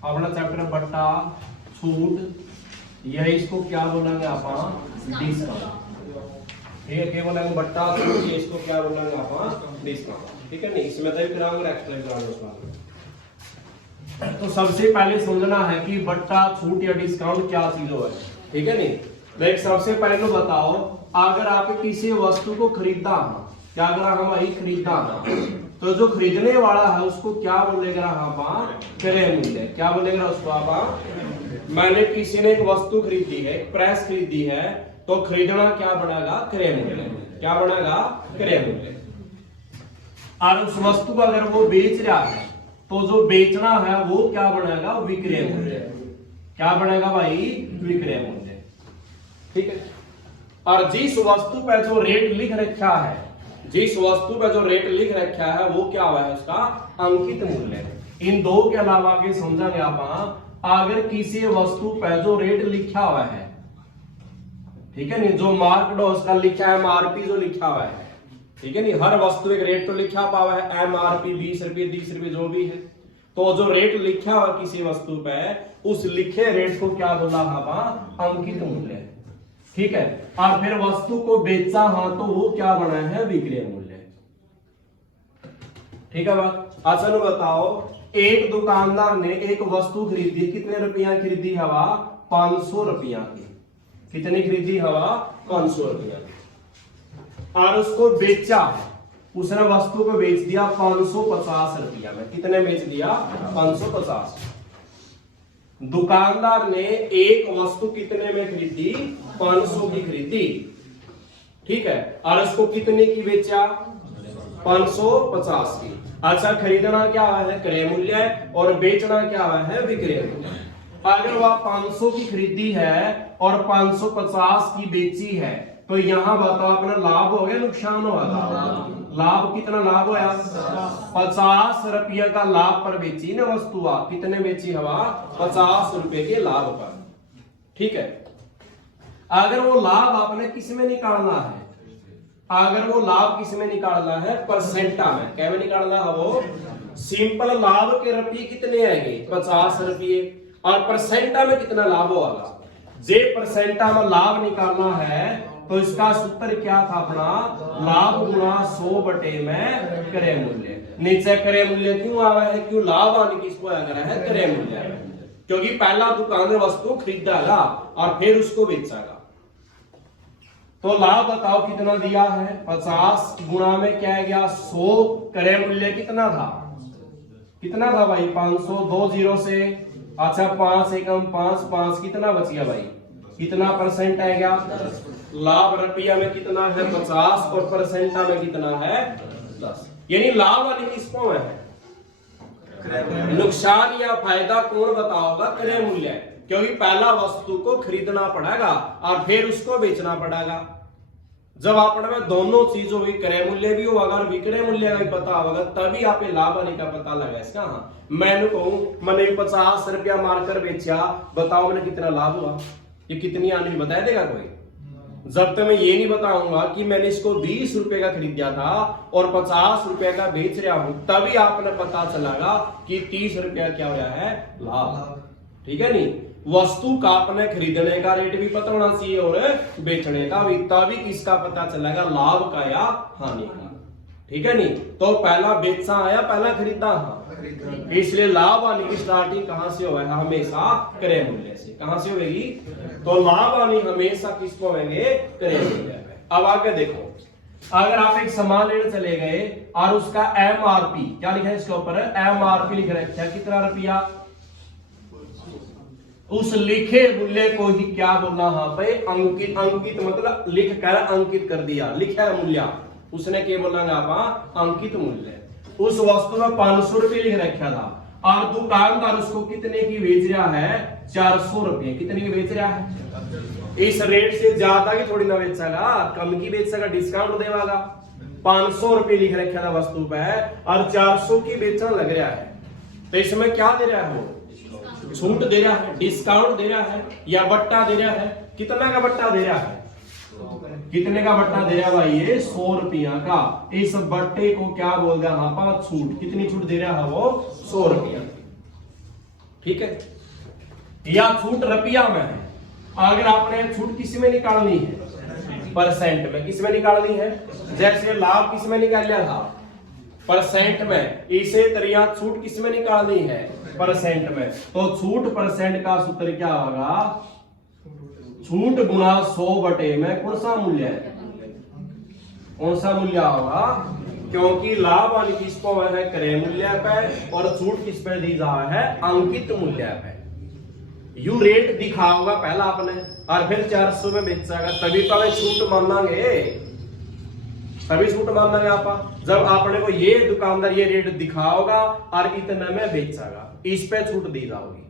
अपना चैप्टर बट्टा छूट, या इसको क्या बोलेंगे आप डिस्काउंट। ठीक है, क्या बोलेंगे बट्टा छूट, ये इसको क्या बोलेंगे आप डिस्काउंट। ठीक है नहीं, इसमें तो कराऊंगा एक्स्ट्रा कराऊंगा। तो सबसे पहले समझना है कि बट्टा छूट या डिस्काउंट क्या चीज है। ठीक है नहीं, देख सबसे पहले तो बताओ, अगर आप किसी वस्तु को खरीदा है, क्या अगर हम वही खरीदा है, तो जो खरीदने वाला है उसको क्या बोलेगा आप क्रय मूल्य। क्या बोलेगा उसको आप, मैंने किसी ने एक वस्तु खरीदी है, एक प्रेस खरीदी है, तो खरीदना क्या बनेगा क्रय मूल्य। क्या बनेगा क्रय मूल्य। और उस वस्तु को अगर वो बेच रहा है तो जो बेचना है वो क्या बनेगा विक्रय मूल्य। क्या बनेगा भाई विक्रय मूल्य। ठीक है, और जिस वस्तु पर जो रेट लिख रखा है, जिस वस्तु पर जो रेट लिख रखा है वो क्या हुआ है उसका अंकित मूल्य। इन दो के अलावा आगे समझाएंगे आप, अगर किसी वस्तु पर जो रेट लिखा हुआ है, ठीक है नहीं, जो मार्केट उसका लिखा है एमआरपी जो लिखा हुआ है, ठीक है नहीं, हर वस्तु एक रेट तो लिखा हुआ है एमआरपी 20 रुपये 30 रुपये जो भी है, तो जो रेट लिखा हुआ किसी वस्तु पे उस लिखे रेट को क्या बोला हम अंकित मूल्य। ठीक है, और फिर वस्तु को बेचा हाँ तो वो क्या बना है विक्रय मूल्य। ठीक है बात। अच्छा नो बताओ, एक दुकानदार ने एक वस्तु खरीदी, कितने रुपया खरीदी हवा 500 रुपया की। कितनी खरीदी हवा 500 रुपया की, और उसको बेचा, उसने वस्तु को बेच दिया 550 रुपया में। कितने बेच दिया 550। दुकानदार ने एक वस्तु कितने में खरीदी 500 की खरीदी। ठीक है, और उसको कितने की बेचा 550 की। अच्छा, खरीदना क्या है क्रय मूल्य और बेचना क्या है विक्रय मूल्य। अगर वह 500 की खरीदी है और 550 की बेची है, तो यहां बताओ अपना लाभ हो गया नुकसान हुआ था। लाभ कितना लाभ होया 50 रुपया का लाभ पर बेची ना वस्तु। कितने बेची हवा 50 रुपए के लाभ पर। ठीक है, अगर वो लाभ आपने किस में निकालना है, अगर वो लाभ किस में निकालना है परसेंटा में। क्या में निकालना है वो सिंपल लाभ के रुपये कितने आएंगे 50 रुपये, और परसेंटा में कितना लाभ होगा। जे परसेंटा में लाभ निकालना है तो इसका सूत्र क्या था अपना लाभ गुणा 100 बटे में क्रय मूल्य। नीचे क्रय मूल्य क्यों आया है, क्यों लाभ आने किसको आया है क्रय मूल्य, क्योंकि पहला दुकान में वस्तु खरीदेगा और फिर उसको बेचेगा। तो लाभ बताओ कितना दिया है 50 गुणा में क्या गया 100, क्रय मूल्य कितना था, कितना था भाई 500, 2 जीरो से। अच्छा 5 एकम 5 5 कितना बच गया भाई, कितना परसेंट आ गया। लाभ रुपया में कितना है 50 और परसेंटा में कितना है 10। यानी लाभ वाली किसको है, नुकसान या फायदा कौन बताओगा क्रय मूल्य, क्योंकि पहला वस्तु को खरीदना पड़ेगा और फिर उसको बेचना पड़ेगा। जब आपने में दोनों चीजों की क्रय मूल्य भी होगा और विक्रय मूल्य का भी पता होगा, तभी आप लाभ आने का पता लगा इसका। हाँ, मैंने कहूं मैंने 50 रुपया मारकर बेचा, बताओ मैंने कितना लाभ हुआ, ये कितनी आने बता देगा कोई। जब तक मैं ये नहीं बताऊंगा कि मैंने इसको 20 रुपए का खरीदा था और 50 रुपए का बेच रहा हूं, तभी आपने पता चलेगा कि 30 रुपया क्या हो रहा है लाभ। ठीक है नहीं, वस्तु का अपने खरीदने का रेट भी पता होना चाहिए और बेचने का भी, तभी किसका पता चलेगा लाभ का या हानि का। ठीक है नहीं, तो पहला बेचा आया पहला खरीदा, इसलिए लाभ आने की स्टार्टिंग कहां से होगा हमेशा क्रय मूल्य से। कहां से होगी, तो लाभ आनी हमेशा किसको होंगे क्रय मूल्य। अब आगे देखो, अगर आप एक सामान लेने चले गए और उसका एमआरपी क्या लिखा है इसके ऊपर, एमआरपी लिख रखा है कितना रुपया, उस लिखे मूल्य को ही क्या बोलना यहाँ पे अंकित। अंकित मतलब लिख कर अंकित कर दिया, लिखा है मूल्य, उसने क्या बोला आप अंकित मूल्य। उस वस्तु में 500 रुपये लिख रखा था और दुकानदार उसको कितने की बेच रहा है 400 रुपये। कितने की बेच रहा है, इस रेट से ज्यादा की थोड़ी ना बेचेगा, कम की बेचेगा, डिस्काउंट देगा। 500 रुपये लिख रखा था वस्तु पे और 400 की बेचने लग रहा है, तो इसमें क्या दे रहा है वो छूट दे रहा है, डिस्काउंट दे रहा है या बट्टा दे रहा है। कितना का बट्टा दे रहा है, कितने का बट्टा दे रहा है भाई ये 100 रुपया का। इस बट्टे को क्या बोल रहा है छूट। कितनी छूट दे रहा है वो 100 रुपया। ठीक है, या छूट रुपया में है। अगर आपने छूट किस में निकालनी है, परसेंट में। किस में निकालनी है, जैसे लाभ किस में निकाल लिया था, परसेंट में। इसे तरह छूट किस में निकालनी है, परसेंट में। तो छूट परसेंट का सूत्र क्या होगा, छूट गुना 100 बटे में कौन सा मूल्य है, कौन सा मूल्य होगा, क्योंकि लाभ वाली किस को है, क्रय मूल्य पे, और छूट किस पे दी जा है, अंकित मूल्य पे। यू रेट दिखा होगा पहला आपने, और फिर 400 में बेचेगा, तभी तो हमें छूट मानांगे, तभी छूट मानांगे आप। जब आपने को ये दुकानदार ये रेट दिखाओगा और इतने में बेचेगा, इस पे छूट दी जाओगी।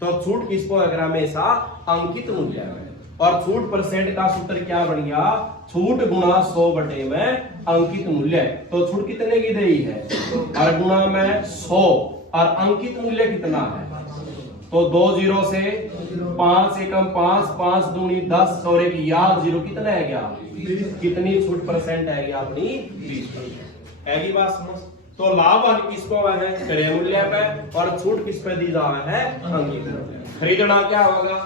तो छूट किसको अगर हमेशा अंकित मूल्य में, और छूट परसेंट का सूत्र क्या बन गया, छूट गुना 100 बटे में अंकित मूल्य। तो छूट कितने की दी है, और गुना में 100, और अंकित मूल्य कितना है, तो 2 जीरो से 5 एकम 5, 5 दूनी 10, और एक याद जीरो, कितना है गया, कितनी छूट परसेंट है गया अपनी, 20%। ऐसी बात समझ। तो लाभ वाली किसको है, क्रय मूल्य पे, और छूट किस पे दी जा रहा है, अंकित मूल्य। खरीदना क्या होगा,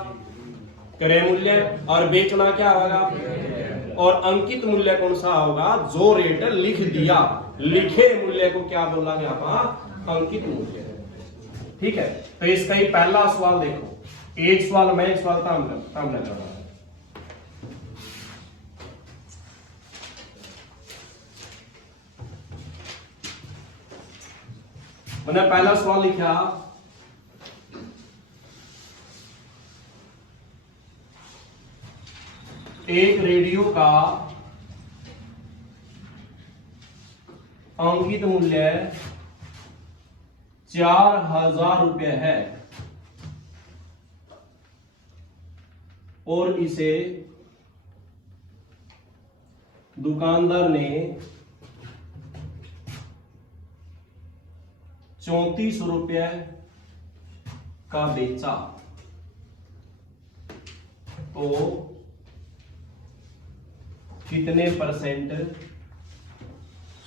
क्रय मूल्य, और बेचना क्या होगा, और अंकित मूल्य कौन सा होगा, जो रेट लिख दिया, लिखे मूल्य को क्या बोला गया, अंकित मूल्य। ठीक है, तो इसका ही पहला सवाल देखो, एक सवाल मैं, एक सवाल सामने कर रहा हूं। मैंने पहला सवाल लिखा, एक रेडियो का अंकित मूल्य 4000 रुपये है, और इसे दुकानदार ने 3400 रुपये का बेचा, तो कितने परसेंट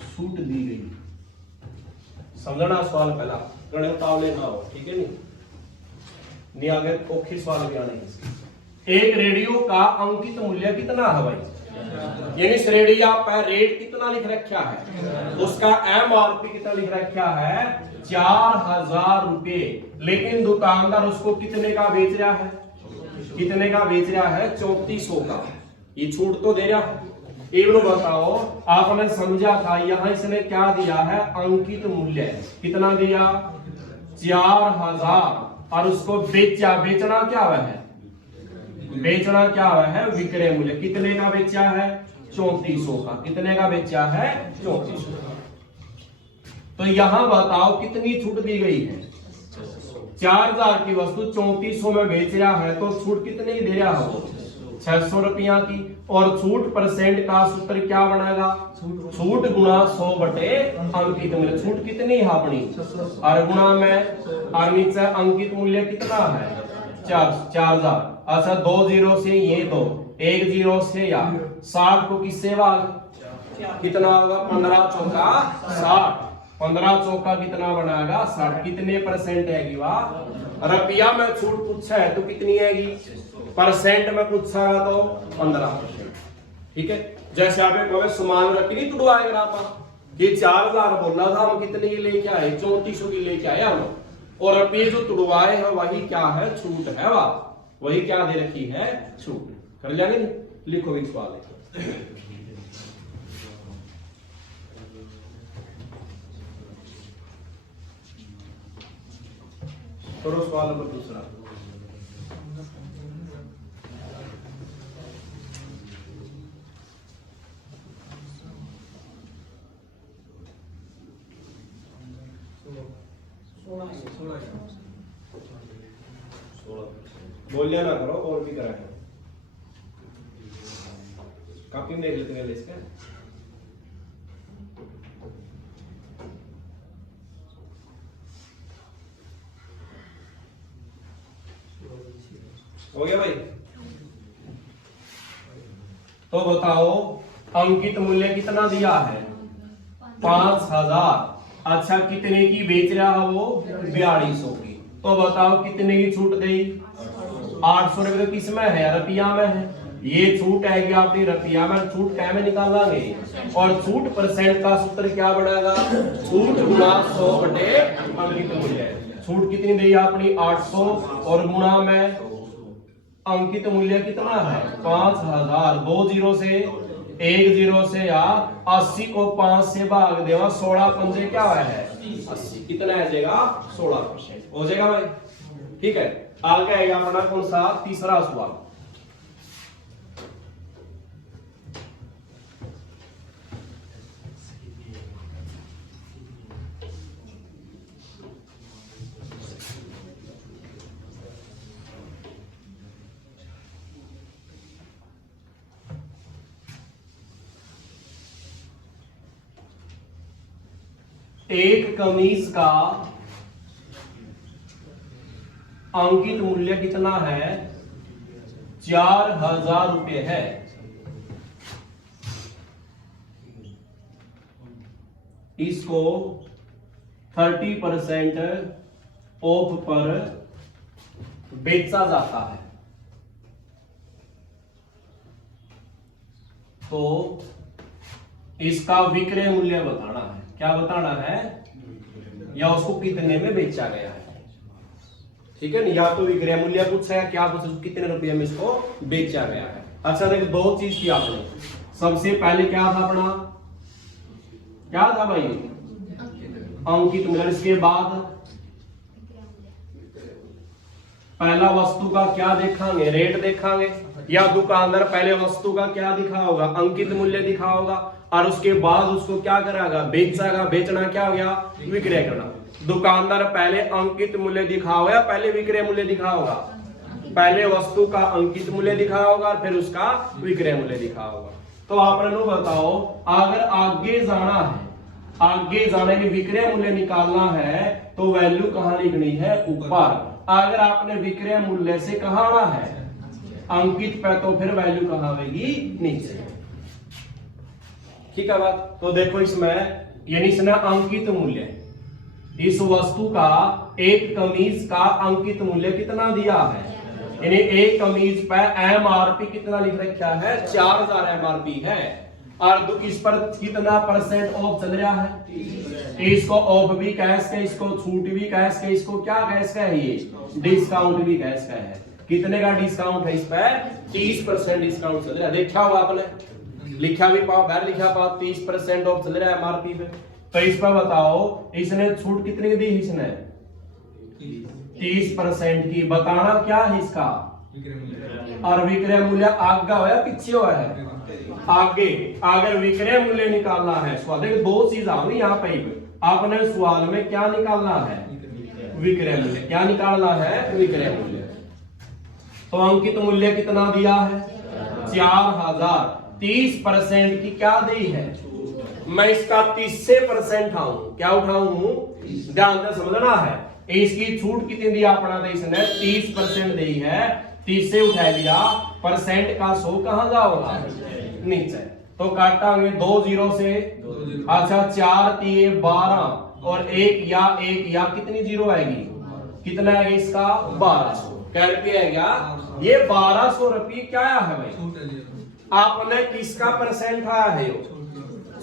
छूट दी गई। समझना सवाल पहला, गणित तावले ना हो, ठीक है नहीं आगे औखे सवाल भी आने। एक रेडियो का अंकित मूल्य कितना है भाई, यानी इस रेडियो पर रेट कितना लिख रखा है, उसका MRP कितना लिख रखा है, 4000 रुपये। लेकिन दुकानदार उसको कितने का बेच रहा है, कितने का बेच रहा है, 3400 का। ये छूट तो दे रहा है। एवं बताओ, आपने समझा था यहां इसने क्या दिया है, अंकित मूल्य कितना दिया, 4000, और उसको बेचा, बेचना क्या हुआ है, बेचना क्या हुआ है, विक्रय मूल्य। कितने का बेचा है, 3400 का। कितने का बेचा है, 3400। तो यहां बताओ कितनी छूट दी गई है, 4000 की वस्तु 3400 में बेच रहा है, तो छूट कितनी दे रहा है, 600 रुपया की। और छूट परसेंट का सूत्र क्या बनेगा, छूट गुना 100 बटे अंकित मूल्य। छूट कितनी है अपनी, और गुना में, और नीचे अंकित मूल्य कितना है, 4000। अच्छा, 2 जीरो से ये 2, 1 जीरो से या 60 को किससे भाग, कितना होगा, 15 चौका 60, 15 चौका कितना बनाएगा, 60। कितने परसेंट है, रुपया में छूट पूछा है तो कितनी आएगी, परसेंट में पूछा है तो 15%। ठीक है, जैसे आप एक समान रखी नहीं तुड़वाएगा आप, ये 4000 बोला था, हम कितने की लेके आए, 3400 की लेके आए हम, और रुपये जो तुड़वाए है वही क्या है, छूट है, वही क्या दे रखी है, छूट। कर लेंगे, लिखो भी सवाल करो। सवाल नंबर दूसरा, बोलिया ना करो, और भी करा है, कापी में देख लेते हैं इसका। हो गया भाई, तो बताओ अंकित मूल्य कितना दिया है, 5000। अच्छा, कितने की बेच रहा है वो, 4200 की। तो बताओ कितने की छूट गई? 800 रुपए। तो किस में है? रुपया में है। ये छूट आएगी आपकी रुपया में, छूट क्या में निकालेंगे? और छूट परसेंट का सूत्र क्या बनेगा? छूट गुना 100 बटे अंकित मूल्य। छूट कितनी दी आपने? 800 और गुना में अंकित मूल्य कितना है? 5000। 2 जीरो से 1 जीरो से या 80 को 5 से भाग देवा 16 पंजे क्या है? 80। कितना आ जाएगा? 16% हो जाएगा भाई। ठीक है, आगे आएगा अपना कौन सा? तीसरा सवाल। एक कमीज का अंकित मूल्य कितना है? 4000 रुपये है। इसको 30% ऑफ पर बेचा जाता है। तो इसका विक्रय मूल्य बताना है। क्या बताना है? या उसको कितने में बेचा गया है। ठीक है ना? या तो विक्रय मूल्य पूछा है, क्या पूछा? कितने रुपये में इसको बेचा गया है। अच्छा देखो, दो चीज की आपने। सबसे पहले क्या था अपना? क्या था भाई? अंकित मूल्य। इसके बाद पहला वस्तु का क्या देखांगे? रेट देखांगे। या दुकानदार पहले वस्तु का क्या दिखा होगा? अंकित मूल्य दिखा होगा, और उसके बाद उसको क्या करागा? बेचेगा। बेचना क्या हो गया? विक्रय करना। दुकानदार पहले अंकित मूल्य दिखा होगा, पहले विक्रय मूल्य दिखा होगा? पहले वस्तु का अंकित मूल्य दिखा होगा, फिर उसका विक्रय मूल्य दिखा होगा। तो आप बताओ, अगर आगे जाना है, आगे जाने के विक्रय मूल्य निकालना है, तो वैल्यू कहां लिखनी है? ऊपर। अगर आपने विक्रय मूल्य से कहां आना है? अंकित पे, तो फिर वैल्यू कहां आएगी? नीचे। ठीक है बात? तो देखो इसमें, यानी इसने अंकित मूल्य, इस वस्तु का एक कमीज का अंकित मूल्य कितना दिया है? यानी एक कमीज पे एमआरपी कितना लिख रखा है? 4000 एमआरपी है। और इस पर कितना परसेंट ऑफ चल रहा है? इसको ऑफ भी कैश का, इसको छूट भी कैश का, इसको क्या कैश का है? ये डिस्काउंट भी कैश का है। कितने का डिस्काउंट है इस पे? 30% डिस्काउंट चल रहा है। देखा होगा आपने, लिखा भी पाओ, बाहर लिखा पाओ, 30% ऑफ चल रहा है एमआरपी पे। तो इस पर बताओ, इसने छूट कितने की दी? इसने 30% की। बताना क्या है इसका? और विक्रय मूल्य आगे हो या पीछे हुआ है? आगे। अगर विक्रय मूल्य निकालना है, सवाल देखो दो चीज आ गई यहाँ पे। आपने सवाल में क्या निकालना है? विक्रय मूल्य। क्या निकालना है? विक्रय मूल्य। तो अंकित मूल्य कितना दिया है? 4000। 30% की क्या दी है? मैं इसका 30% उठाऊं। क्या उठाऊं? ध्यान से समझना है। इसकी छूट कितनी दी अपना? तो इसने 30% दी है। 30 से उठा लिया, परसेंट का 100 कहां जाओगा? नीचे। तो काटांगे 2 जीरो से। अच्छा, 4 3 12 और 1 या कितनी जीरो आएगी? कितना आएगा इसका? 1200। क्या रुपये आएगा? ये 1200 रुपये क्या है भाई? आपने किसका परसेंट आया है?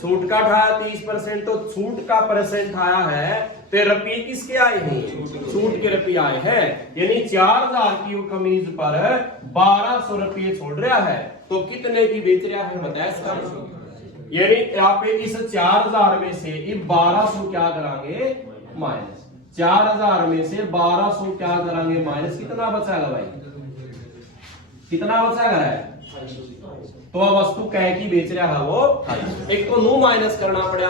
छूट का उठाया 30%, तो छूट का परसेंट आया है, तो रुपये किसके आए हैं? छूट के रुपये आए हैं। यानी 4000 की कमीज पर 1200 रुपये छोड़ रहा है, तो कितने की बेच रहा है? बताया इसका। यानी यहाँ पे इस 4000 में से 1200 क्या करांगे? माइनस। 4000 में से 1200 क्या करांगे? माइनस। कितना बचाएगा भाई? कितना बचाएगा है? तो वस्तु कह की बेच रहा है वो। एक तो नो माइनस करना पड़ा,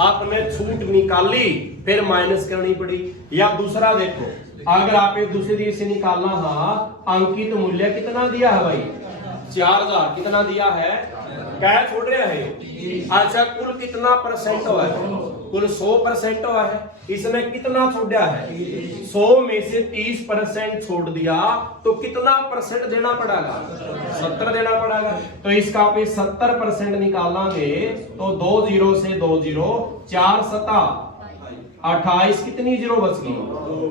आपने छूट निकाली फिर माइनस करनी पड़ी। या दूसरा देखो, अगर आप एक दूसरे से निकालना, हाँ, अंकित मूल्य कितना दिया है भाई? 4000। कितना दिया है? क्या छोड़ रहा है? अच्छा, कुल कितना परसेंट हुआ है? कुल 100% हुआ है। इसने कितना छोड़ा है? 100 में से 30% छोड़ दिया, तो कितना परसेंट देना पड़ेगा? 70 देना पड़ेगा। तो इसका पे 70% निकालेंगे, तो 2 जीरो से 2 जीरो, 4 7 28 कितनी जीरो बच गई।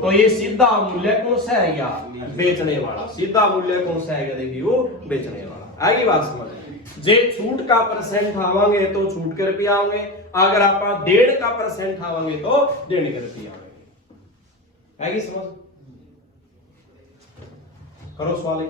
तो ये सीधा मूल्य कौन सा है गया, बेचने वाला। सीधा मूल्य कौन सा है गया, देखिए वो बेचने वाला। आगे बात समझ। जे छूट का परसेंट आवांगे तो छूट के रुपया आएंगे, अगर आप 1.5 का परसेंट आवांगे तो 1.5 के रुपया आएंगे। आगे समझ, करो सवाल एक।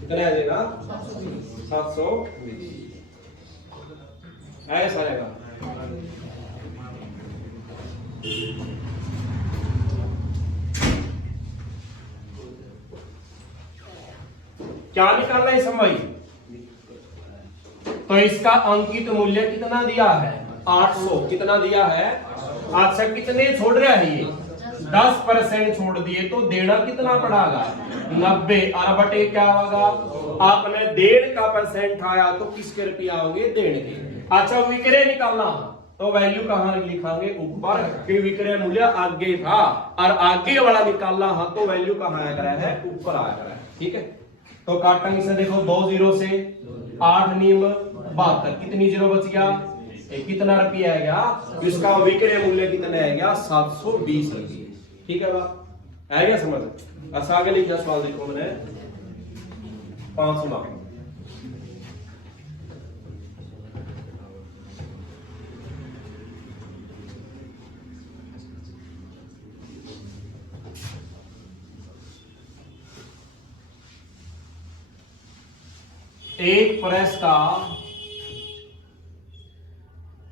कितना आ जाएगा, 720 ऐसा आएगा। क्या निकालना है समझ। तो इसका अंकित मूल्य कितना दिया है, 800। कितना दिया है, अच्छा कितने छोड़ रहा है ये, 10% छोड़ दिए तो देना कितना पड़ेगा, 90। और बटे क्या होगा, आपने 1.5 का परसेंट आया तो किसके रुपया होंगे, 1.5 के। अच्छा विक्रय निकालना तो वैल्यू कहां लिखांगे, ऊपर, कि विक्रय मूल्य आगे था और आगे वाला निकालना है तो वैल्यू कहां आया करा है, ऊपर आया करा है। ठीक है, तो काटेंगे से, देखो 2 जीरो से 8 नीम 72, कितनी जीरो बच गया, कितना रुपया आएगा, इसका विक्रय मूल्य कितना आएगा, 720 रुपये। ठीक है बात आएगा समझ। अच्छा आगे लिखा सवाल देखो मैंने 5 मार्क। एक प्रेस का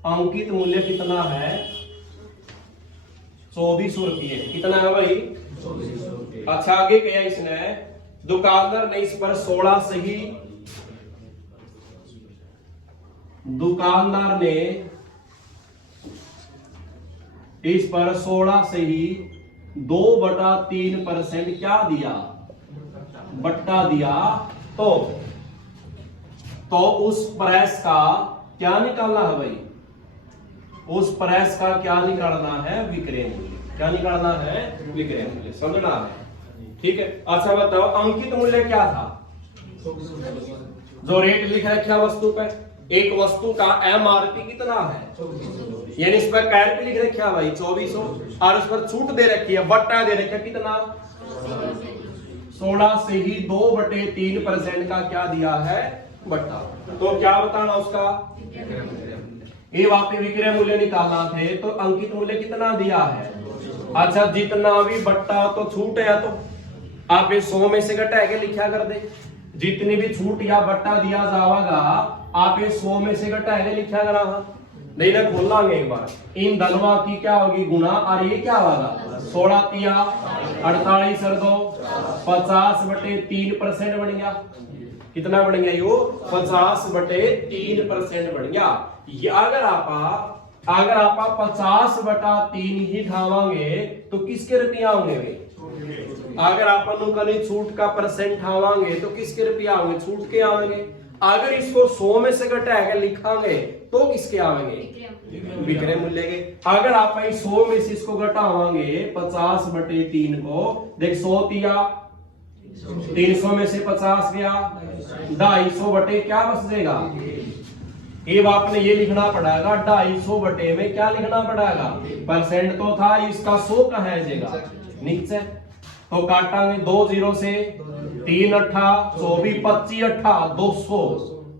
अंकित मूल्य कितना है, 2400 रुपये। कितना है भाई, 2400 रुपये। अच्छा आगे क्या इसने, दुकानदार ने इस पर 16 से ही, दुकानदार ने इस पर 16 से ही 2/3% क्या दिया, बट्टा दिया। तो उस प्रेस का क्या निकालना है भाई, उस प्रेस का क्या निकालना है, विक्रय मूल्य। क्या निकालना है, विक्रय मूल्य, समझना है। ठीक है, अच्छा बताओ अंकित मूल्य क्या था, जो रेट लिख रखा वस्तु पे, एक वस्तु का एमआरपी कितना है, यानी इस पर कैरपी लिख रखा भाई 2400, और उस पर छूट दे रखी है, बट्टा दे रखा कितना, 16 से ही 2/3% का क्या दिया है, बट्टा। तो क्या बताना उसका, ये वहां पे विक्रय मूल्य निकालना थे, तो अंकित मूल्य कितना दिया है। अच्छा जितना भी बट्टा तो छूट है, तो आप ये 100 में से घटा के लिखा कर दे, जितनी भी छूट या बट्टा दिया जाएगा आप ये 100 में से घटा के लिखा करा। नहीं ना खोल लांगे एक बार, इन धनवा की क्या होगी गुना, और ये क्या होगा 16 तिया 48 और 2 50/3% बन गया। कितना बन गया, यो 50/3% बन गया। ये अगर आप 50/3 ही ठावांगे तो किसके रुपया होंगे, अगर आप अनुकूल छूट का परसेंट ठावांगे तो किसके रुपया होंगे, छूट के आवेंगे। अगर इसको 100 में से घटा के लिखांगे तो किसके आवेंगे, विक्रय मूल्य के। अगर आप 100 में से इसको घटावांगे 50/3 को, देख 100 तिया 300 में से 50 गया, 250 बटे क्या बच जाएगा, ये आपने ये लिखना पड़ेगा 250 बटे में क्या लिखना पड़ेगा, परसेंट तो था, इसका 100 कहाँ है जाएगा नीचे। तो काटांगे 2 जीरो से 3 अट्ठा 24 25 अट्ठा 200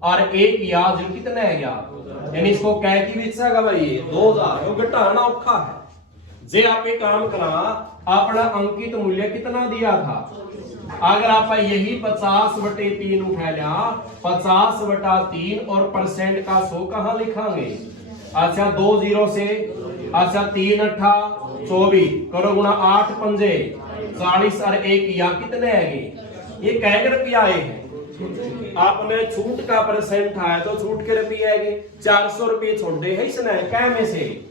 और एक याद कितना है गया, यानी इसको कह की बेचेगा भाई 2000, तो घटाना औखा है। जे आप एक काम करा, अपना अंकित मूल्य कितना दिया था, अगर आप यही 50/3 उठा लिया, 50/3 और परसेंट का 100 कहां लिखांगे। अच्छा 2 जीरो से, अच्छा 3 अट्ठा 24 करो गुना 8 पंजे 40 और एक या कितने आएंगे, ये कह के रुपया आए हैं। आपने छूट का परसेंट आया तो छूट के रुपये आएंगे, 400 रुपये छोड़ दे है इसने कह में से,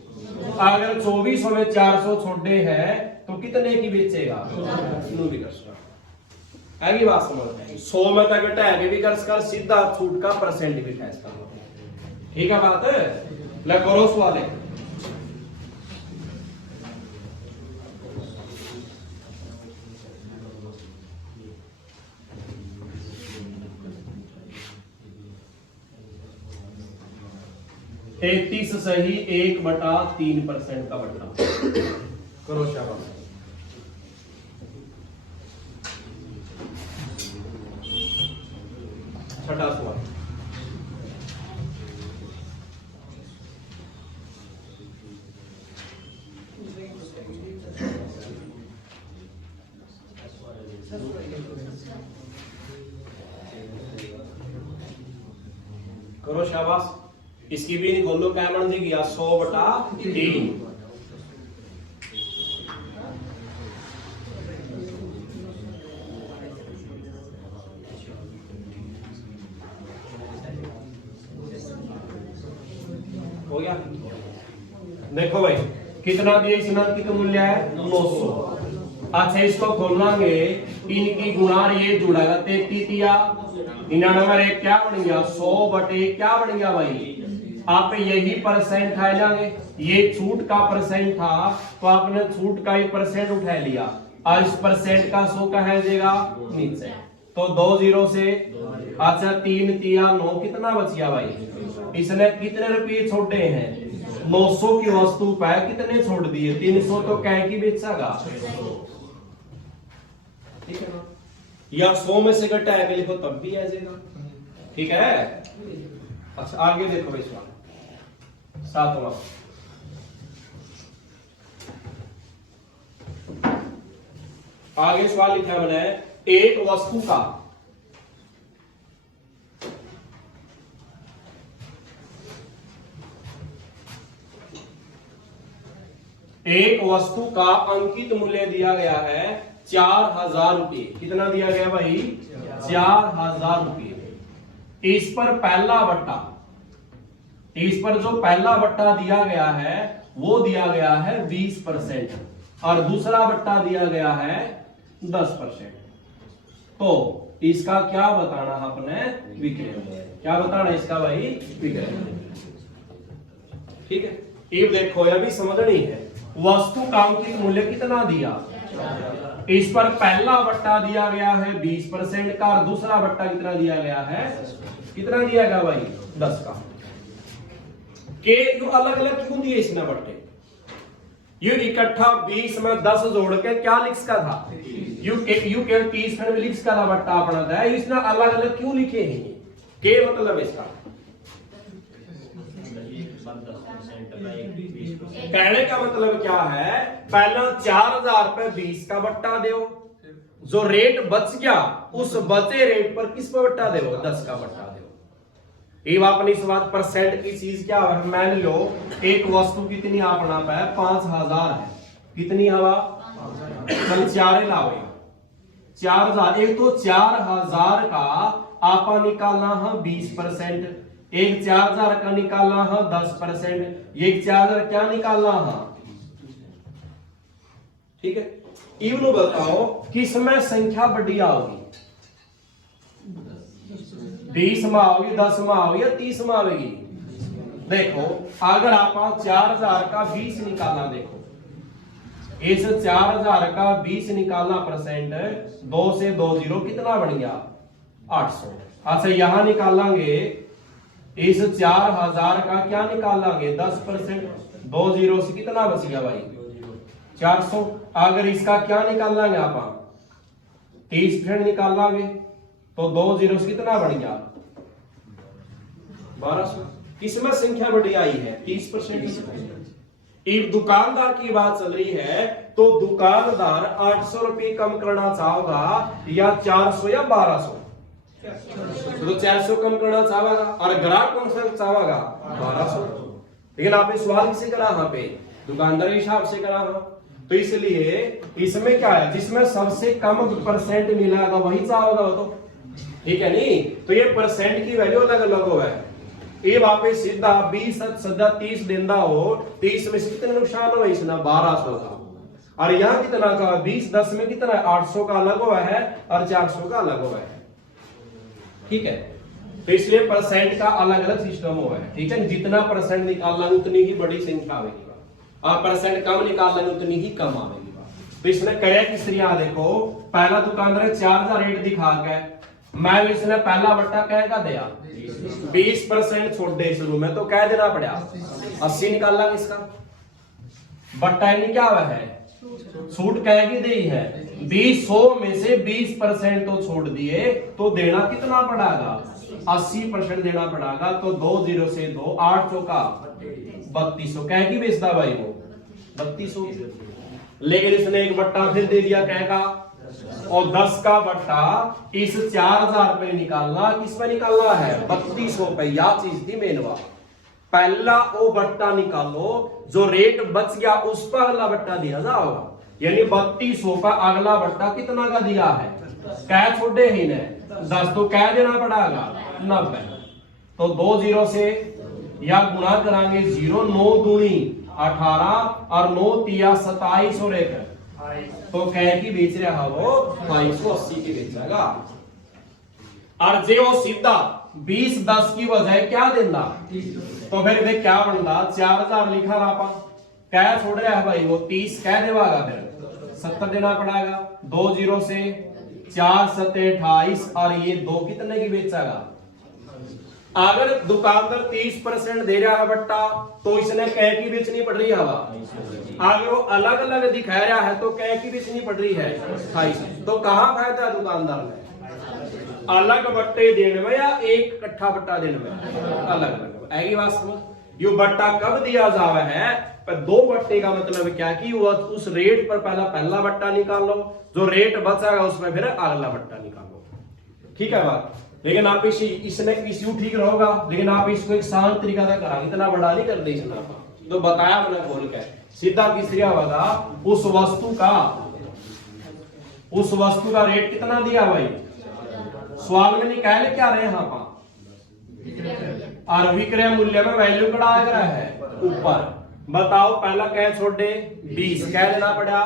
अगर 2400 में 400 छोड़े हैं तो कितने की बेचेगा? नो भी कर सकता है बात समझ में। 100 में तक टैग भी कर सीधा छूट का परसेंट भी फैस कर। ठीक है बात है। ले करो सवाल है। तैतीस सही 1/3% का बट्टा। करो शाबाश। छठा सवाल। करो शाबाश। इसकी भी निकोलो क्या बन जाएगी? 100/3। हो गया। देखो भाई कितना दिया इसने, कितना मूल्य है? 900। अच्छा इसको खोलेंगे, इनकी गुणा ये जुड़ेगा 33 या 99 क्या बन गया? 100/1 क्या बन गया भाई? आप यही परसेंट उठा लेंगे, ये छूट का परसेंट था तो आपने छूट का ही परसेंट उठा लिया और इस परसेंट का 100 कहा जाएगा नीचे, तो 2 0 से। अच्छा 3 3 9 कितना बच गया भाई? इसने कितने रुपये छोड़े हैं? 900 की वस्तु पे कितने छोड़ दिए? 300 तो कह की बेचेगा। ठीक है ना? या 100 में से घटा है लिखो तब भी आ जाएगा। ठीक है। अच्छा आगे देखो भाई सवाल 7वां। आगे सवाल लिखा बना है, एक वस्तु का अंकित मूल्य दिया गया है 4000 रुपये। कितना दिया गया भाई? 4000 रुपये। इस पर पहला बट्टा, इस पर जो पहला बट्टा दिया गया है वो दिया गया है 20% और दूसरा बट्टा दिया गया है 10%। तो इसका क्या बताना आपने? विक्रय। क्या बताना इसका भाई? विक्रय। ठीक है। ये देखो अभी समझनी है, वस्तु का अंकित मूल्य कितना दिया? इस पर पहला बट्टा दिया गया है 20% का और दूसरा बट्टा कितना दिया गया है? कितना दिया गया भाई? 10 का। के यू अलग अलग क्यों दिए इसने बट्टे? यू इकट्ठा 20 में 10 जोड़ के क्या लिख का था? यू के 30 में लिख का था बट्टा अपना था, इसने अलग अलग क्यों लिखे हैं? के मतलब इसका कहने का मतलब क्या है? पहला 4000 पे 20 का बट्टा दो, जो रेट बच गया उस बचे रेट पर किस पर बट्टा दो? 10 का बट्टा दो। ये अपनी इस बात परसेंट की चीज क्या है? मान लो एक वस्तु कितनी अपना पे 5000 है। कितनी हवा? कल 4 लावे 4000। एक तो 4000 का आपा निकालना है 20%, एक 4000 का निकालना है 10%, एक 4000 क्या निकालना है? ठीक है। इवन बताओ किसमें संख्या बढ़िया होगी? 20 में आओगी, 10 में आओगी या 30 में आएगी? देखो अगर आप 4000 का 20 निकालना, देखो इस 4000 का 20 निकालना परसेंट, 2 से 2 0 कितना बन गया? 800। अच्छा यहां निकालेंगे इस 4000 का क्या निकालेंगे? 10%, 2 0 से कितना बच गया भाई? 400। अगर इसका क्या निकालेंगे आप? 30% निकालेंगे तो 2 0 से कितना बन गया? 1200। इसमें संख्या बढ़ी आई है 30%। एक दुकानदार की बात चल रही है तो दुकानदार 800 रुपये कम करना चाहोगा या 400 या 1200? तो 400 कम करना चाहेगा और ग्राहक कौन सा चाहेगा? 1200। लेकिन आपने सवाल किसे करा? यहाँ पे दुकानदार के हिसाब से करा। तो इसलिए इसमें क्या है? जिसमें सबसे कम परसेंट मिलेगा वही चाहेगा। तो ठीक है नहीं? तो ये परसेंट की वैल्यू अलग अलग हो है। ये वापस सीधा 20 सदा 30 देंदा हो, 30 में से कितने नुकसान हुआ इसना 1200 का, और यहाँ कितना का 20 10 में कितना 800 का अलग हुआ है और 400 का अलग हुआ है। ठीक है, तो इसलिए परसेंट का अलग अलग सिस्टम हुआ है। ठीक है, जितना परसेंट निकालना उतनी ही बड़ी संख्या आएगी और परसेंट कम निकालना उतनी ही कम आएगी। तो इसने करे किस तरह देखो, पहला दुकानदार 4000 रेट दिखा के मैं इसने पहला बट्टा कह का दिया 20% छोड़ दे शुरू में, तो कह देना पड़ा 80 निकालना किसका बट्टा नहीं क्या हुआ है छूट कह की दी है 100 में से 20% तो छोड़ दिए, तो देना कितना पड़ेगा 80% देना पड़ेगा। तो 2 0 से 2 8 चौका 3200 कह की बेचता भाई वो 3200, लेकिन इसने एक बट्टा फिर दे दिया कह का, और 10 का बट्टा इस 4000 पे निकालना, किस पे निकालना है 3200 पे। या चीज थी मेनवा, पहला वो बट्टा निकालो जो रेट बच गया उस पर अगला बट्टा दिया जाएगा, यानी 3200 का अगला बट्टा कितना का दिया है कह छोड़े ही ने 10, तो कह देना पड़ेगा 90। तो 2 0 से या गुणा करांगे 0 9 दूनी 18 और 9 तिया 27 और 1, तो कह की बेच रहा वो 2280 की बेचेगा। और जे वो सीधा 20 10 की बजाय क्या देना, तो फिर देख क्या बनता 4000 लिखा रहा कह छोड़ रहा है भाई वो 30 कह देवागा, फिर 70 देना पड़ेगा। 2 0 से 4 7 28 और ये 2 कितने की बेचेगा। अगर दुकानदार 30% दे रहा है बट्टा, तो इसने कह की बेचनी पड़ रही है हवा। अगर वो अलग अलग दिखा रहा है तो कह की बेचनी पड़ रही है 28। तो कहां फायदा है दुकानदार ने, अलग बट्टे देने में या एक इकट्ठा बट्टा देने में, अलग अलग। आएगी बात समझ। यो बट्टा कब दिया जावा है, पर 2 बट्टे का मतलब क्या कि वो उस रेट पर पहला बट्टा निकाल लो, जो रेट बचागा उसमें फिर अगला बट्टा निकालो। ठीक है बात। लेकिन आप इसने इश्यू ठीक रहोगा, लेकिन आप इसको एक शांत तरीका से करा, इतना बड़ा नहीं कर दे इसने, तो बताया मैंने बोल के सीधा किस तरह होगा। उस वस्तु का रेट कितना दिया भाई, सवाल में निकाल क्या रहे यहाँ पर, और विक्रय मूल्य में वैल्यू कड़ा है ऊपर। बताओ पहला क्या छोड़े 20 कह देना पड़ा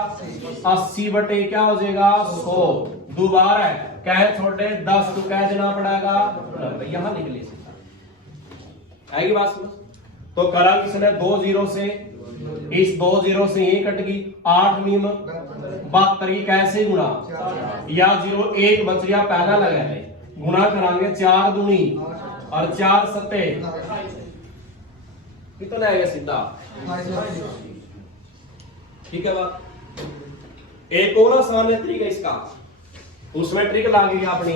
80 बटे क्या हो जाएगा 100, दोबारा कह छोड़े 10 तो कह देना पड़ेगा 90। यहां निकले आएगी बात समझ। तो करा किसने 2 0 से, इस 2 0 से ये कट गई 8 मीम 72 की कैसे गुणा, या 0 1 बच गया पहला लगा है, गुणा करांगे 4 दूनी और 4 सत्ते कितना आएगा सीधा। ठीक है बात। एक और आसान तरीका इसका, उसमें ट्रिक लागेगी अपनी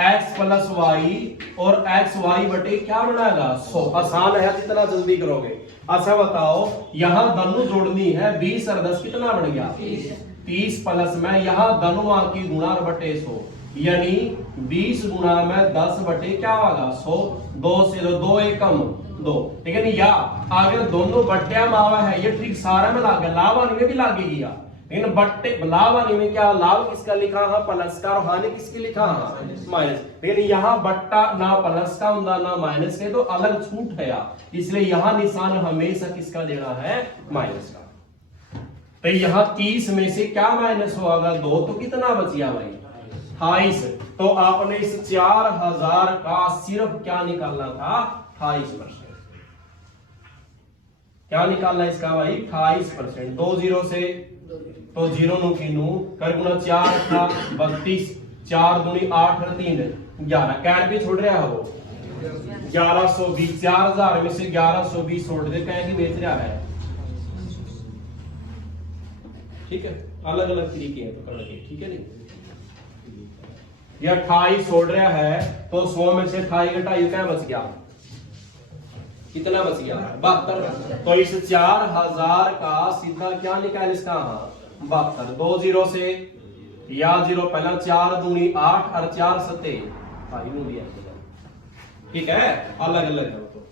x प्लस वाई और एक्स वाई बटे क्या बनाएगा 100। आसान है जितना जल्दी करोगे। अच्छा बताओ यहां दोनों जोड़नी है 20 और 10 कितना बन गया 30 प्लस में यहां दोनों की गुणा बटे 100, यानी 20 गुणा में 10 बटे क्या होगा 100। 2 से 2 1 कम 2, लेकिन या अगर दोनों बट्टिया मावा है, ये ट्रिक सारा में लागे, लाभ में भी लागेगी या, लेकिन बट्टे लाभ आने में क्या लाभ किसका लिखा है प्लस का और हानि किसकी लिखा है माइनस, लेकिन यहाँ बट्टा ना प्लस का होगा ना माइनस का, तो अलग छूट है यार, इसलिए यहाँ निशान हमेशा किसका देना है माइनस का। तो यहाँ 30 में से क्या माइनस होगा 2, तो कितना बच गया भाई 28। तो आपने इस 4000 का सिर्फ क्या निकालना था 28%। क्या निकालना इसका भाई 28%। 2 0 से तो 0 नु की नु कर गुना 4 था 32, 4 दूनी 8 और 3 11, कैन भी छोड़ रहा है वो 1120, 4000 में से 1120 छोड़ दे, कह की बेच रहा है। ठीक है, अलग अलग तरीके हैं तो करने के, ठीक है नहीं। ये 28 छोड़ रहा है तो 100 में से 28 घटाइए क्या बच गया, कितना बच गया 72। तो इस 4000 का सीधा क्या निकाल इसका 72। 2 0 से या 0 पहला 4 दूनी 8 और 4 सत्ते दिया। ठीक है, अलग अलग है तो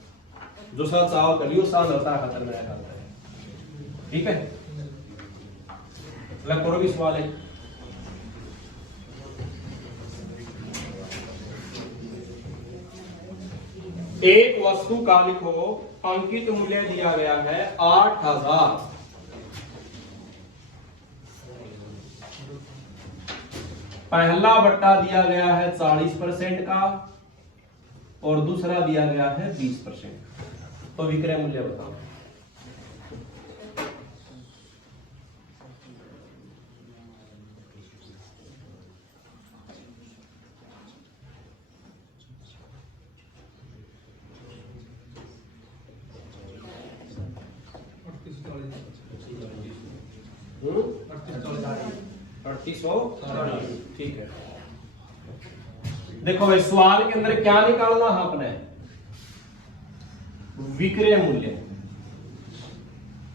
जो सा चाव करियो सा होता है खतर में करता है। ठीक है, लग करो भी सवाल है। एक वस्तु का लिखो अंकित मूल्य दिया गया है 8000। पहला बट्टा दिया गया है 40% का और दूसरा दिया गया है 20%। तो विक्रय मूल्य बताओ। ठीक है। देखो भाई सवाल के अंदर क्या निकालना है अपने, विक्रय मूल्य।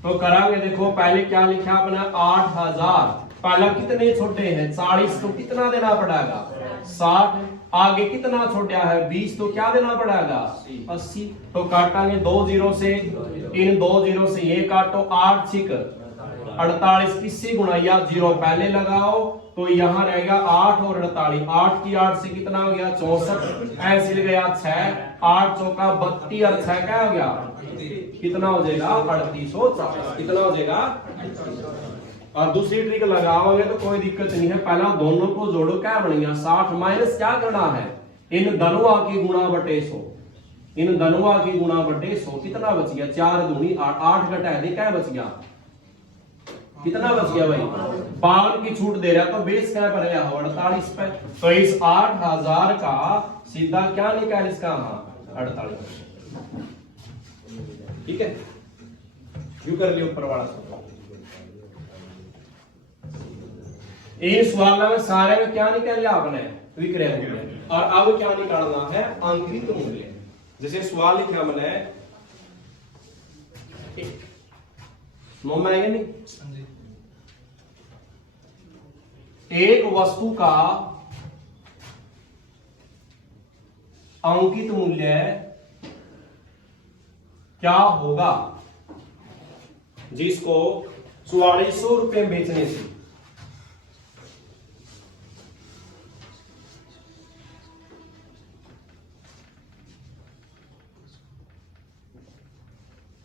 तो करांगे, देखो पहले क्या लिखा अपने 8000, पहला कितने छोटे हैं 40, तो कितना देना पड़ेगा 60। आगे कितना छोटा है 20, तो क्या देना पड़ेगा 80। तो काटांगे 2 0 से, इन 2 0 से ये काटो, 8 6 48, किससे गुणा या 0 पहले लगाओ, तो यहाँ रहेगा 8 और 48, 8 की 8 से कितना हो गया 64, ऐसे लग गया 6, 8 चौका 32 और 6 क्या हो गया कितना हो जाएगा 3840, कितना हो जाएगा। और दूसरी ट्रिक लगाओगे तो कोई दिक्कत नहीं है, पहला दोनों को जोड़ो, क्या बन गया 60 माइनस क्या करना है इन धनुआ की गुणा बटे 100, इन धनुआ की गुणा बटे 100, कितना बच गया 4 दूनी 8, 8 घटा दे क्या बच गया, कितना बच गया भाई 52 की छूट दे रहा, तो बेस क्या पर गया 48 पे। तो इस 8000 का सीधा क्या निकाल इसका 48, ठीक है। यू कर लियो ऊपर वाला। इन सवालों में सारे में क्या निकाल लिया आपने विक्रय मूल्य, और अब क्या निकालना है अंकित मूल्य। जैसे सवाल लिखा मैंने नो में आएगा नहीं, एक वस्तु का अंकित मूल्य क्या होगा जिसको 4400 रुपए बेचने से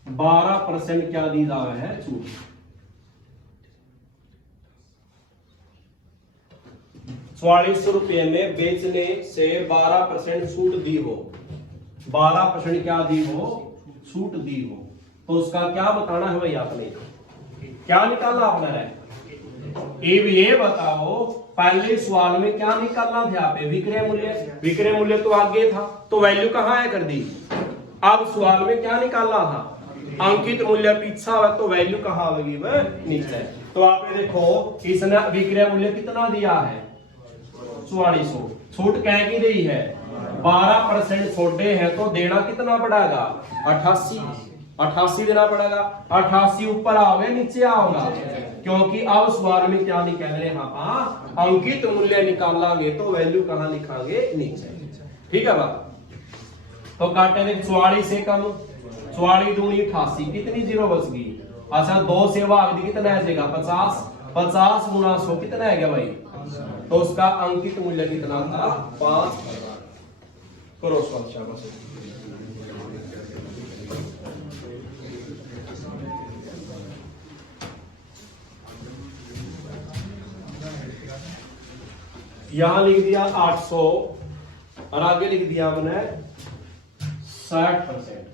12% क्या दी जा रहा है छूट। 4400 रुपये में बेचने से 12% छूट दी हो, 12% क्या दी हो छूट दी हो, तो उसका क्या बताना है भाई आपने, क्या निकालना आपने है ये बताओ। पहले सवाल में क्या निकालना था यहाँ पे विक्रय मूल्य, विक्रय मूल्य तो आगे था तो वैल्यू कहाँ है कर दी। अब सवाल में क्या निकालना था अंकित मूल्य पीछा है, तो वैल्यू कहाँ आएगी वह नीचे। तो आप ये देखो इसने विक्रय मूल्य कितना दिया है 4400, छूट क्या की दी है 12% छोटे हैं, तो देना कितना पड़ेगा 88 देना पड़ेगा। 88 ऊपर आओगे नीचे आओगा, क्योंकि अब सवाल में क्या निकाल रहे हैं अंकित मूल्य निकालेंगे, तो वैल्यू कहाँ लिखांगे नीचे, ठीक है बात। तो काटे देख 44 से कम 44 दूनी 88, कितनी जीरो बच गई। अच्छा 2 से भाग दी कितना आ जाएगा 50, 50 गुना 100 कितना आ गया भाई, तो उसका अंकित मूल्य कितना था 5000। करो सवाल शाबाश। यहां लिख दिया 800 और आगे लिख दिया हमने 60%।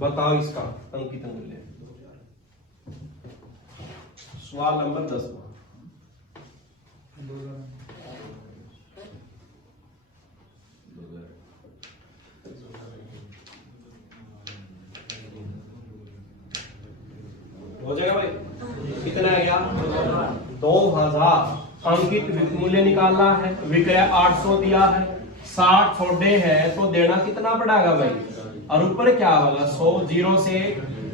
बताओ इसका अंकित मूल्य। सवाल नंबर 10। हो जाएगा भाई, कितना आ गया 2000। अंकित मूल्य निकालना है, विक्रय 800 दिया है, 60 छोड़े हैं, तो देना कितना पड़ेगा भाई, और ऊपर क्या होगा 100, 0 से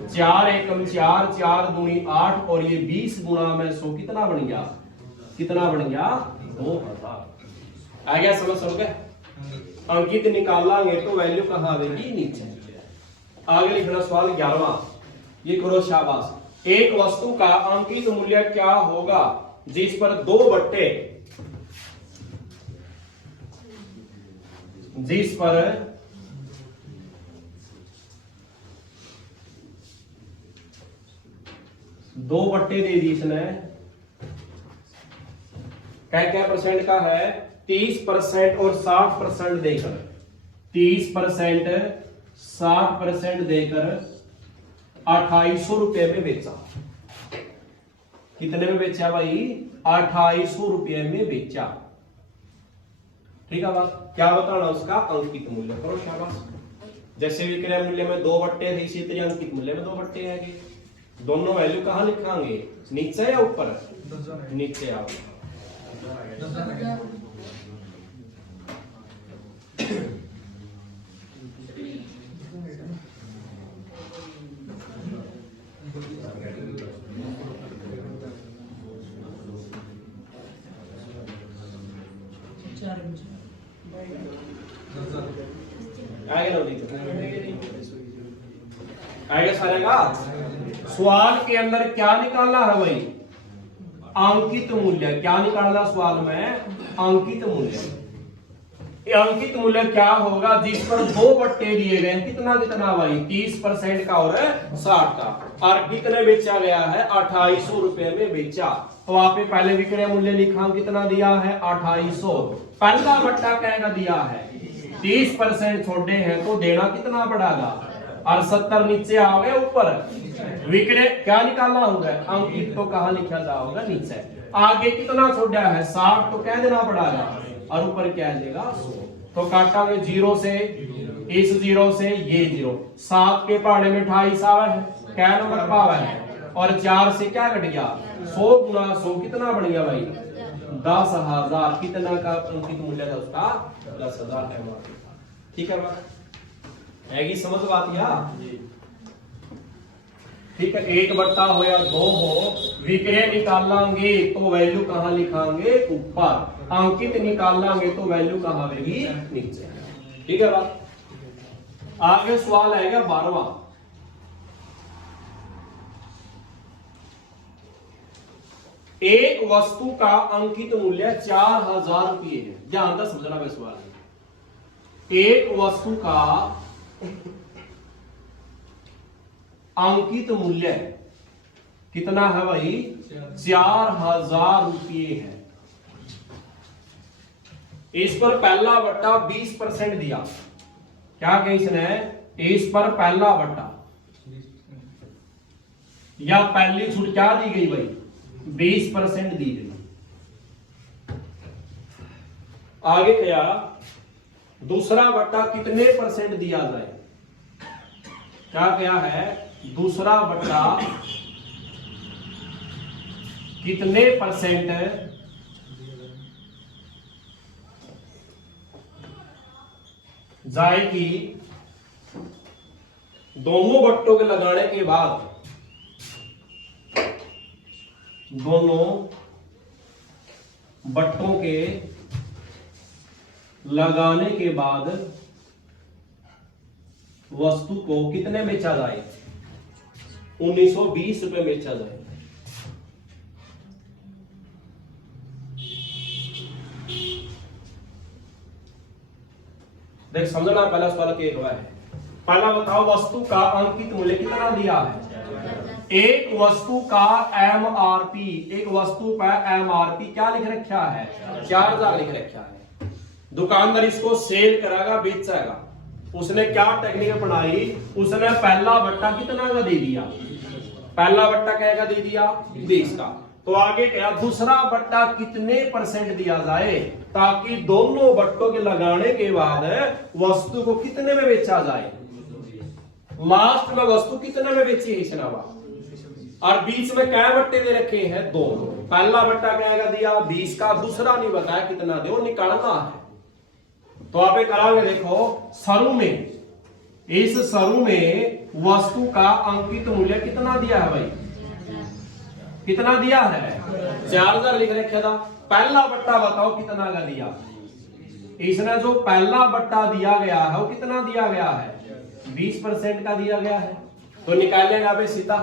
4 एकम 4, 4 दूनी 8, और ये 20 गुना में 100 कितना बन गया, कितना बन गया 2000। आ गया समझ सकोगे। अंकित निकालेंगे तो वैल्यू कहाँ आएगी नीचे। आगे लिखना सवाल 11वां, ये करो शाबाश। एक वस्तु का अंकित मूल्य क्या होगा जिस पर 2 बट्टे जिस पर दो बट्टे दे दी इसने, क्या परसेंट का है, 30% और 60% देकर, 30% 60% देकर 2800 रुपये में बेचा। कितने में बेचा भाई, 2800 रुपये में बेचा। ठीक है बात, क्या बताना उसका अंकित मूल्य, करो शाबाश। जैसे विक्रय मूल्य में 2 बट्टे थे, इसी तरह अंकित मूल्य में 2 बट्टे हैं। दोनों वैल्यू कहां लिखांगे, नीचे या ऊपर, नीचे आओ। आएगा सारे का। सवाल के अंदर क्या निकालना है भाई, अंकित मूल्य। क्या निकालना सवाल में, अंकित मूल्य। ये अंकित मूल्य क्या होगा, जिस पर 2 बट्टे दिए गए, कितना कितना भाई, 30% का और 60 का, और कितने बेचा गया है, 2800 रुपए में बेचा। तो आपने पहले विक्रय मूल्य लिखा, कितना दिया है, 2800। पहला बट्टा कहना दिया है, 30% छोड़े हैं तो देना कितना पड़ेगा, और 70 नीचे आ गए ऊपर। विक्रय क्या निकालना होगा, अंकित तो कहां लिखा जाएगा, नीचे। आगे कितना छोड़ा है, 60 तो कह देना पड़ेगा, और ऊपर क्या देगा, 100। तो काटांगे 0 से, इस 0 से ये 0, 7 के पहाड़े में 28 आवा है, क्या नंबर पावा है, और 4 से क्या कट गया, 100 गुना 100 कितना बन गया भाई, 10,000। कितना का अंकित मूल्य था उसका, 10,000 है। ठीक है बात, है समझ बात या, ठीक है। 1 बट्टा हो या 2 हो, विक्रय निकालेंगे तो वैल्यू कहां लिखांगे, ऊपर। अंकित निकालेंगे तो वैल्यू कहां आएगी, नीचे। ठीक है बात। आगे सवाल आएगा 12वां। एक वस्तु का अंकित मूल्य 4000 रुपये है। ध्यान से समझना है सवाल। एक वस्तु का अंकित मूल्य कितना है भाई, 4000 रुपये है। इस पर पहला बट्टा 20% दिया। क्या कहा इसने, इस पर पहला बट्टा या पहली छूट क्या दी गई भाई, 20% दी गई। आगे क्या, दूसरा बट्टा कितने परसेंट दिया जाए। क्या क्या है, दूसरा बट्टा कितने परसेंट जाएगी। दोनों बट्टों के लगाने के बाद, दोनों बट्टों के लगाने के बाद वस्तु को कितने बेचा जाए, 1920 रुपए बेचा जाए। देख समझना, पहला सवाल क्या हुआ है। पहला बताओ, वस्तु का अंकित मूल्य कितना दिया है। एक वस्तु का एमआरपी, एक वस्तु पर एमआरपी क्या लिख रखा है, 4000 लिख रखा है। दुकानदार इसको सेल करेगा, बेचेगा। उसने क्या टेक्निक अपनाई, उसने पहला बट्टा कितना का दे दिया, पहला बट्टा क्या दे दिया, 20 का। तो आगे क्या, दूसरा बट्टा कितने परसेंट दिया जाए, ताकि दोनों बट्टों के लगाने के बाद वस्तु को कितने में बेचा जाए। लास्ट में वस्तु कितने में बेची है इसने, और बीच में क्या बट्टे दे रखे हैं, 2। पहला बट्टा क्या दिया, 20 का, दूसरा नहीं बताया कितना दे, वो निकालना है। तो आप करांगे, देखो सरू में, इस सरू में वस्तु का अंकित मूल्य कितना दिया है भाई, कितना दिया है, 4000 लिख रखा था। पहला बट्टा बताओ कितना का दिया, इसने जो पहला बट्टा दिया गया है वो कितना दिया गया है, 20% का दिया गया है। तो निकालेगा भाई सीधा,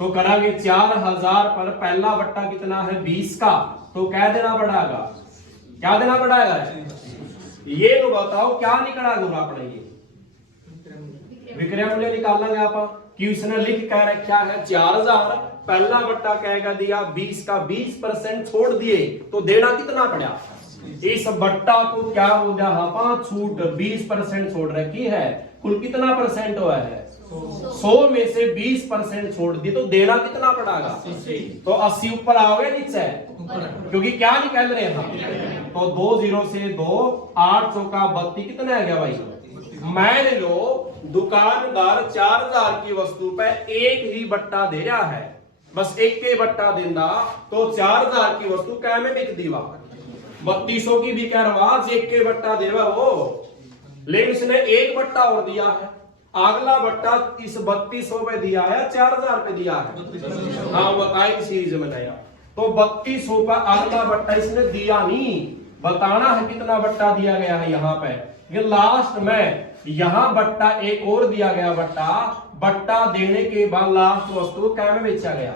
तो करांगे 4000 पर पहला बट्टा कितना है, 20 का, तो क्या देना पड़ेगा, क्या देना पड़ेगा, ये नु बताओ क्या निकला गुरु अपने ये विक्रय मूल्य निकालेंगे आप कि उसने लिख कह रखा है 4000, पहला बट्टा कहेगा दिया 20 का 20% छोड़ दिए तो देना कितना पड़ा। इस बट्टा को क्या हो गया आप छूट 20% छोड़ रखी है, कुल कितना परसेंट हुआ है 100 में से 20% छोड़ दी तो देना कितना पड़ेगा तो 80 ऊपर आओगे नीचे क्योंकि क्या निकल रहे हैं तो 2 0 से 2 8 चौका 32 कितना आ गया भाई। मान लो दुकानदार 4000 की वस्तु पे एक ही बट्टा दे रहा है, बस एक के बट्टा देना तो 4000 की वस्तु क्या में बिक दीवा 3200 की भी कह रहा एक के बट्टा देवा वो, लेकिन इसने एक बट्टा और दिया है, अगला बट्टा इस 3200 पे दिया है 4000 पे दिया है। हाँ बताए सीरीज में नया तो 3200 पर अगला बट्टा इसने दिया नहीं, बताना है कितना बट्टा दिया गया है यहाँ पे। ये लास्ट में यहाँ बट्टा एक और दिया गया बट्टा देने के बाद लास्ट वस्तु क्या में बेचा गया,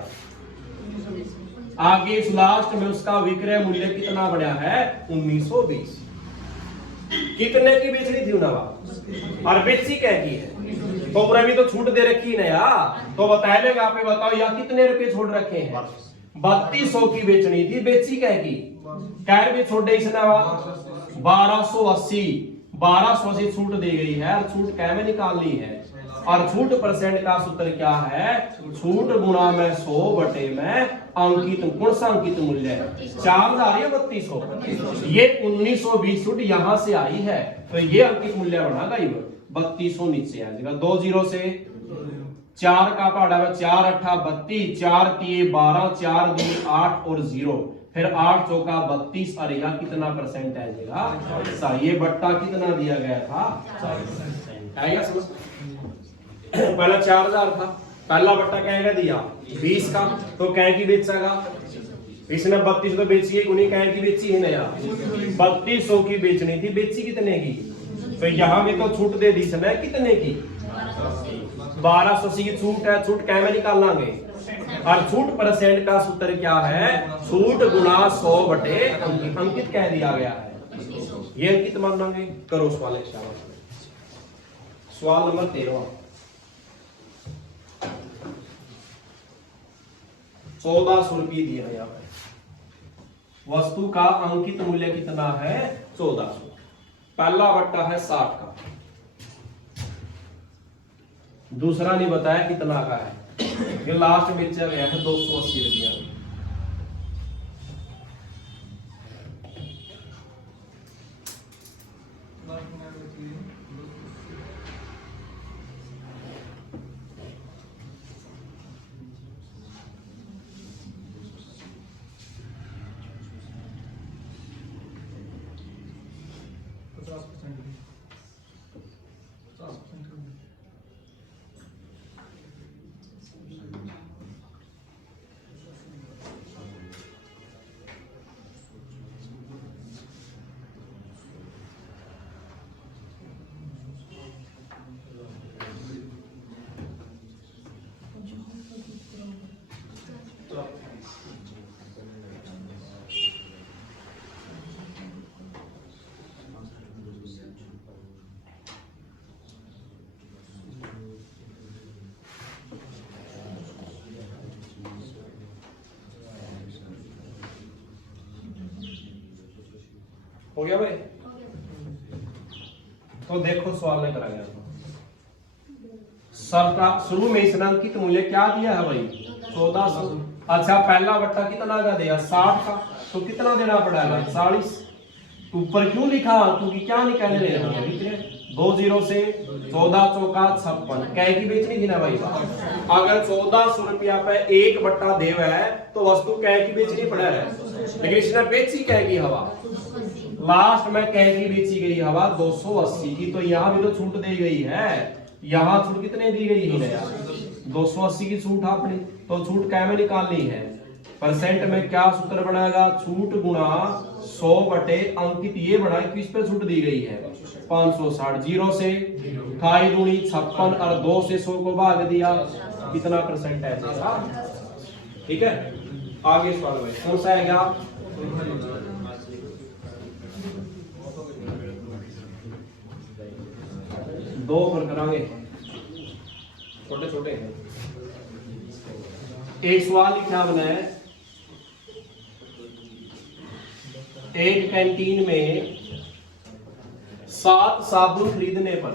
आगे इस लास्ट में उसका विक्रय मूल्य कितना बढ़ा है 1920। कितने की बेचनी थी उन्हें और बेची क्या की है तो पूरा भी तो छूट दे रखी ना यार, तो बता लेगा आप बताओ यार कितने रुपए छोड़ रखे हैं 3200 की बेचनी थी, बेची क्या की क्या रुपए छोड़ दे इसने 1280 छूट दी गई है, छूट क्या में निकालनी है और छूट परसेंट का सूत्र क्या है छूट गुणा में 100 बटे में अंकित कौन सा अंकित मूल्य है 4000 या 3200, ये 1920 छूट यहां से आई है तो ये अंकित मूल्य बना 3200 नीचे आ जाएगा। 2 0 से 4 का पहाड़ा में 4 8 32 4 3 12 4 2 8 और 0 फिर 8 चौका 32 और यह कितना परसेंट आ जाएगा। ये बट्टा कितना दिया गया था 40%। समझ पहला 4000 था, पहला बट्टा कहेगा दिया 20 का तो कह की बेचेगा इसने 3200 तो बेची है उन्हीं कह की बेची है नया 3200 की बेचनी थी, बेची कितने की तो यहां भी तो छूट दे दी इसने कितने की 1280 की छूट है, छूट क्या में निकाल लांगे और छूट परसेंट का सूत्र क्या है छूट गुना 100 बटे अंकित कह दिया गया है, ये अंकित मान लेंगे। करो सवाल सवाल नंबर 13 1400 रुपये दिया यहाँ पे, वस्तु का अंकित मूल्य कितना है 1400, पहला बट्टा है 60 का, दूसरा नहीं बताया कितना का है, ये लास्ट बेचा गया है 280 रुपया। हो गया भाई, तो देखो सवाल में करा गया सबका शुरू में इसने अंकित मूल्य क्या दिया है भाई 1400। अच्छा पहला बट्टा कितना का दिया 60 का तो कितना देना पड़ेगा 40, ऊपर क्यों लिखा क्योंकि क्या निकाल रहे हैं 2 0 से 14 चौका 56 कै की बेचनी थी ना भाई। अगर 1400 रुपया पे एक बट्टा देव है तो वस्तु कै की बेचनी पड़ा है, लेकिन इसने बेची कै की हवा, लास्ट में कै की बेची गई हवा 280 की, तो यहाँ भी तो छूट दी गई है, यहाँ छूट कितने दी गई है यार 280 की छूट आपने, तो छूट कै में निकालनी है परसेंट में क्या सूत्र बनाएगा छूट गुणा 100 बटे अंकित ये बना किस पे छूट दी गई है 560, 0 से 28 दूनी 56 और 2 से 100 को भाग दिया कितना परसेंट है ठीक है। आगे सवाल भाई कौन सा आएगा दो पर करांगे, छोटे छोटे हैं। एक सवाल क्या बना है, एक कैंटीन में 7 साबुन खरीदने पर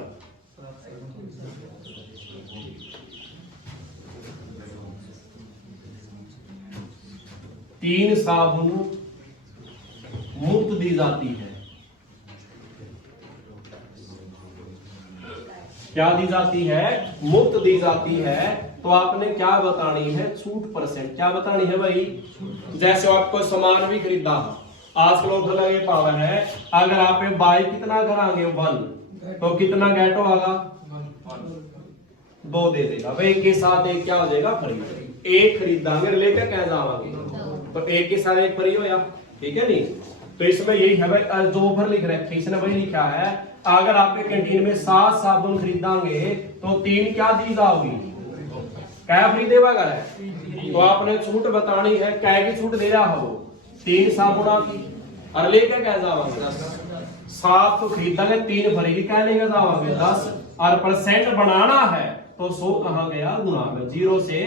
3 साबुन मुफ्त दी जाती है। क्या दी जाती है? मुफ्त दी जाती है। तो आपने क्या बतानी है? छूट परसेंट। क्या बतानी है भाई? जैसे आपको सामान भी खरीदा, आजकल ऑफर लगे पावर है, अगर आप बाई कितना करांगे 1 तो कितना गेट होगा? 2 दे देगा भाई। एक के साथ एक क्या हो जाएगा? फ्री। एक खरीदांगे लेकर क्या जावांगे, तो एक के साथ एक फ्री हो या, ठीक है नहीं? तो इसमें यही है भाई, जो ऑफर लिख रखे इसने वही लिखा है, अगर आपके कैंटीन में 7 साबुन खरीदांगे तो 3 क्या दी जाओगी? क्या फ्री देगा है? तो आपने छूट बतानी है, क्या की छूट दे रहा हो? 3 साबुना की, और लेकर क्या जाओगे? 7 तो खरीदांगे, 3 फ्री, क्या लेकर जाओगे? 10। और परसेंट बनाना है तो 100 कहाँ गया? गुणा में। 0 से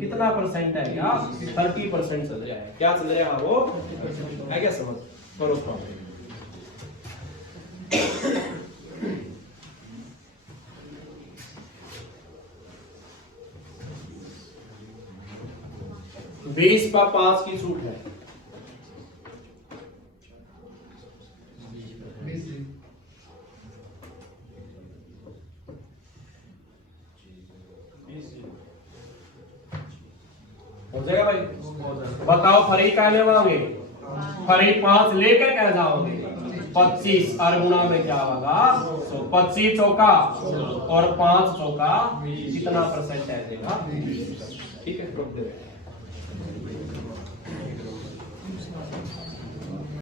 कितना परसेंट है? क्या 30% चल रहा है। क्या चल रहा है? वो है क्या? समझ करो उसको। 20 पर 5 की छूट है। हो जाएगा भाई? बताओ फ्री क्या लेवाओगे? फ्री 5 लेकर क्या जाओगे? 25। और गुणा में क्या होगा? 25 चौका और 5 चौका कितना परसेंट है देगा? ठीक है,